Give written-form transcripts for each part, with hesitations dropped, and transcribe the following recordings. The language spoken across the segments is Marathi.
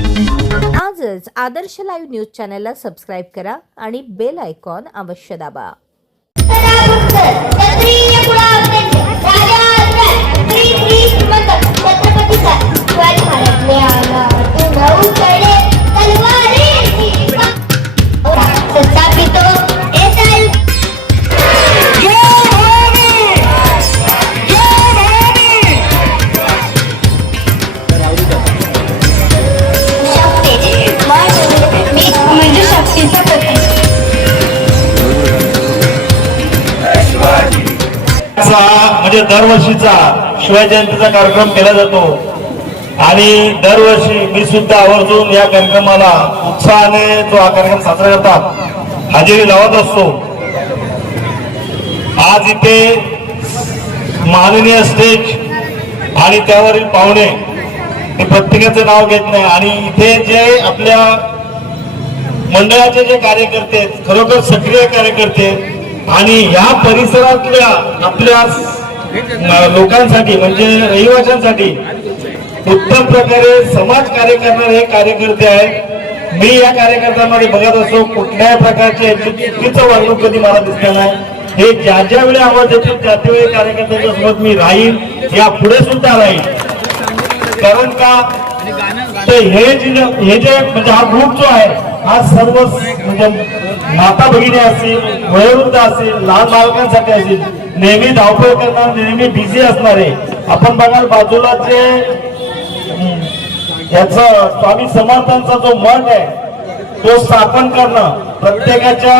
आजच आदर्श लाईव्ह न्यूज चॅनलला सबस्क्राईब करा आणि बेल आयकॉन अवश्य दाबा. म्हणजे दरवर्षीचा शिवजयंतीचा कार्यक्रम केला जातो आणि दरवर्षी मी सुद्धा आवर्जून या कार्यक्रमाला उत्साहाने जो हा कार्यक्रम साजरा करतात हजेरी लावत असतो. आज इथे माननीय स्टेज आणि त्यावरील पाहुणे हे प्रत्येकाचं नाव घेत नाही आणि इथे जे आपल्या मंडळाचे जे कार्यकर्ते खरोखर सक्रिय कार्यकर्ते आणि ह्या परिसरातल्या आपल्या लोकांसाठी म्हणजे रहिवाशांसाठी उत्तम प्रकारे समाज कार्य करणारे हे कार्यकर्ते आहेत. मी या कार्यकर्त्यांमध्ये बघत असतो कुठल्याही प्रकारचे चुकीचं वागणूक कधी मला दिसलं नाही. हे ज्या ज्या वेळी आवाज येतील त्या त्यावेळी कार्यकर्त्यांच्या सोबत मी राहील, या पुढे सुद्धा राहील. कारण का हे जे म्हणजे हा ग्रुप जो आहे हा सर्व म्हणजे माता भगिनी असतील, वयोवृद्ध असतील, लहान बालकांसाठी असतील, नेहमी धावपळ करणार, नेहमी बिझी असणारे. आपण बघाल बाजूला जे याचा स्वामी समर्थांचा जो मठ आहे तो स्थापन करणं प्रत्येकाच्या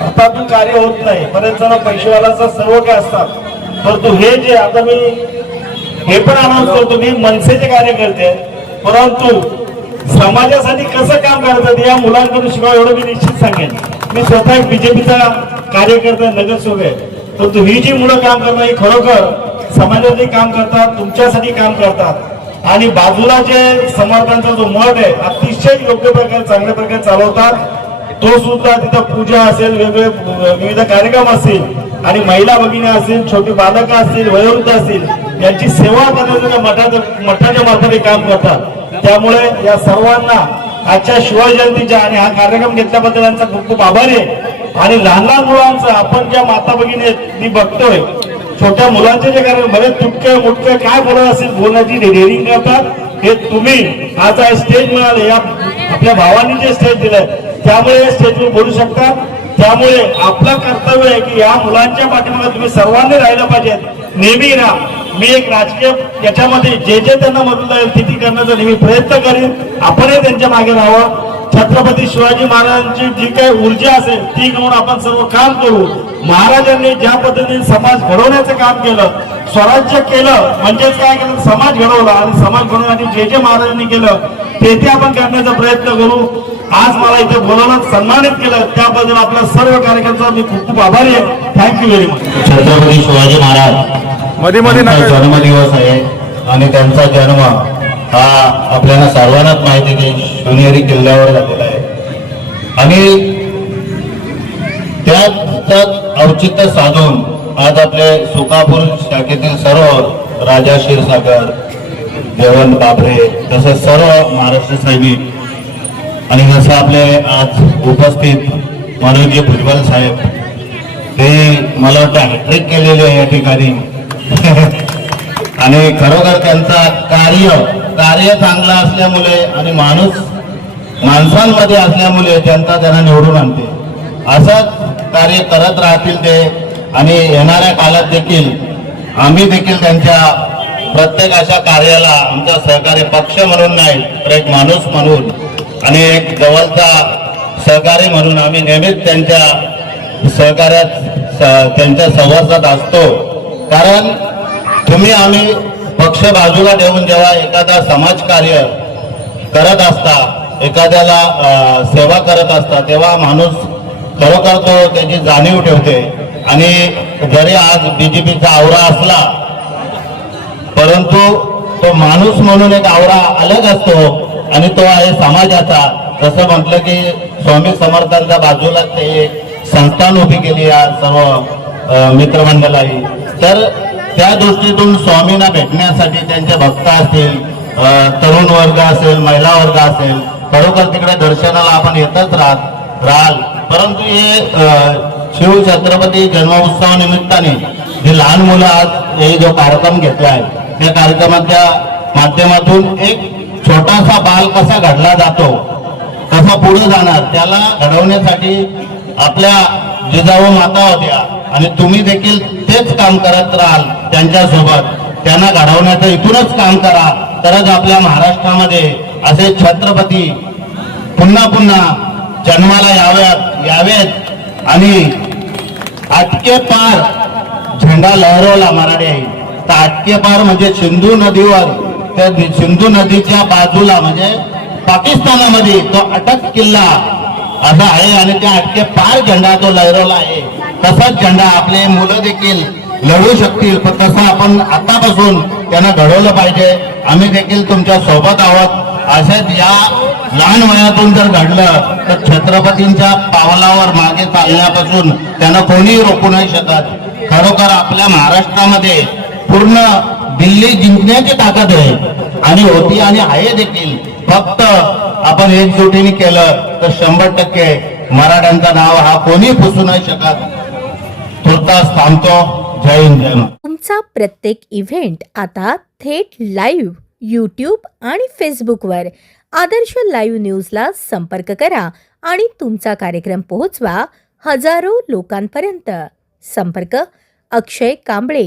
हातातून कार्य होत नाही. बरेच जण पैशावालाचा सर्व काय असतात, परंतु हे जे आता मी हे पण अनाउन्स करतो मी मनसेचे कार्यकर्ते, परंतु समाजासाठी कसं काम करतात या मुलांकडून शिकावं एवढं मी निश्चित सांगेन. मी स्वतः एक बीजेपीचा कार्यकर्ता नगरसेवक आहे, परंतु ही जी मुलं काम करतात ही खरोखर समाजासाठी काम करतात, तुमच्यासाठी काम करतात. आणि बाजूला जे समर्थांचा जो मठ आहे अतिशय योग्य प्रकारे चांगल्या प्रकारे चालवतात. तो सुद्धा तिथं पूजा असेल, वेगवेगळे विविध कार्यक्रम असतील आणि महिला भगिनी असतील, छोटी बालकं असतील, वयोवृद्ध असतील, यांची सेवा करण्याचं मठाच्या मार्फत काम करतात. त्यामुळे या सर्वांना आजच्या शिवजयंतीच्या आणि हा कार्यक्रम घेतल्याबद्दल यांचा खूप खूप आभारी आहे. आणि लहान लहान मुलांचं आपण ज्या माता भगिनी आहेत मी बघतोय छोट्या मुलांचे जे कार्यक्रम बरेच तुटके मुटके काय बोलत असेल बोलण्याची डेअरिंग करतात. हे तुम्ही आज स्टेज मिळाले, या आपल्या भावांनी जे स्टेज दिलंय त्यामुळे स्टेजवर बोलू शकतात. त्यामुळे आपलं कर्तव्य आहे की या मुलांच्या पाठीमागे तुम्ही सर्वांनी राहिलं पाहिजे, नेहमी राहा. मी एक राजकीय याच्यामध्ये जे जे त्यांना मदत लागेल ती करण्याचा नेहमी प्रयत्न करीन. आपणही त्यांच्या मागे राहावं. छत्रपती शिवाजी महाराजांची जी काही ऊर्जा असेल ती घेऊन आपण सर्व काम करू. महाराजांनी ज्या पद्धतीने समाज घडवण्याचं काम केलं, स्वराज्य केलं म्हणजेच काय केलं, समाज घडवला आणि समाज घडवण्यासाठी जे जे महाराजांनी केलं ते आपण करण्याचा प्रयत्न करू. आज मला इथे बोलावलं, सन्मानित केलं त्याबद्दल आपल्या सर्व कार्यकर्त्यांचा मी खूप खूप आभारी आहे. Thank you very much. Chhatrapati Shivaji Maharaj जन्मदिवस आहे आणि त्यांचा जन्म हा आपल्याला सर्वांनाच माहिती आहे की शिवनेरी किल्ल्यावर झालेला आहे आणि त्याच औचित्य साधून आज आपले सुकापूर शाखेतील सर्व राजा क्षीरसागर, जयवंत बाबरे तसेच सर्व महाराष्ट्र सैनिक आणि जसं आपले आज उपस्थित मनोजी भुजबळ साहेब हे मला वाटतं हॅट्रिक केलेले आहे या ठिकाणी आणि खरोखर त्यांचा कार्य चांगला असल्यामुळे आणि माणसांमध्ये असल्यामुळे जनता त्यांना निवडून आणते. असंच कार्य करत राहतील ते आणि येणाऱ्या काळात देखील आम्ही देखील त्यांच्या प्रत्येक अशा कार्याला आमचा सहकार्य पक्ष म्हणून नाही तर एक माणूस म्हणून आणि एक जवळचा सहकारी म्हणून आम्ही नेहमीच त्यांच्या सहकार्यात त्यांच्या संवादात असतो. कारण तुम्ही आम्ही पक्ष बाजूला ठेवून जेव्हा एखादा समाजकार्य करत असता, एखाद्याला सेवा करत असता तेव्हा माणूस खरोखर तो त्याची जाणीव ठेवते. आणि जरी आज बीजेपीचा आवरा असला परंतु तो माणूस म्हणून एक आवरा अलग असतो आणि तो आहे समाजाचा. जसं म्हटलं की स्वामी समर्थांच्या बाजूला ते संस्थान उभी केली या सर्व मित्रमंडळाही, तर त्या दृष्टीतून स्वामींना भेटण्यासाठी त्यांचे भक्त असतील तरुण वर्ग असेल, महिला वर्ग असेल, खरोखर तिकडे दर्शनाला आपण येतच राहाल. परंतु हे शिवछत्रपती जन्मोत्सव निमित्ताने जी लहान मुलं आज हे जो कार्यक्रम घेतला आहे, त्या कार्यक्रमाच्या माध्यमातून एक छोटासा बाल कसा घडला जातो, कसा पुढे जाणार, त्याला घडवण्यासाठी आपल्या जिजाऊ माता होत्या आणि तुम्ही देखील तेच काम करत राहाल त्यांच्यासोबत. त्यांना घडवण्याचं इथूनच काम करा, तरच आपल्या महाराष्ट्रामध्ये असे छत्रपती पुन्हा पुन्हा जन्माला यावेत आणि आटके पार झेंडा लहरवला मराठी आई. तर आटके पार म्हणजे सिंधू नदीवर, त्या सिंधू नदीच्या बाजूला म्हणजे पाकिस्तानामध्ये तो अटक किल्ला असा आहे आणि त्या अटके पार झेंडा तो लहरवला आहे. तसाच झेंडा आपले मुलं देखील लढू शकतील, पण तसं आपण आतापासून त्यांना घडवलं पाहिजे. आम्ही देखील तुमच्या सोबत आहोत. अशाच या लहान वयातून जर घडलं तर छत्रपतींच्या पावलावर मागे चालण्यापासून त्यांना कोणीही रोखू नाही शकत. खरोखर आपल्या महाराष्ट्रामध्ये पूर्ण दिल्ली जिंकण्याची ताकद आहे आणि होती आणि आहे देखील. फक्त आपण एकजुटीने केलं तर 100% मराठ्यांचं नाव हा कोणी पुसू नाही शकत. तुर्तास थांबतो. जय हिंद, जय महाराष्ट्र. तुमचा प्रत्येक इव्हेंट आता थेट लाईव्ह यूट्यूब आणि फेसबुकवर आदर्श लाईव्ह न्यूजला संपर्क करा आणि तुमचा कार्यक्रम पोहोचवा हजारो लोकांपर्यंत. संपर्क अक्षय कांबळे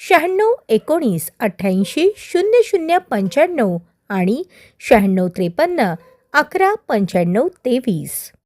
96 19 88 00 95 आणि 96 53 11 95 23.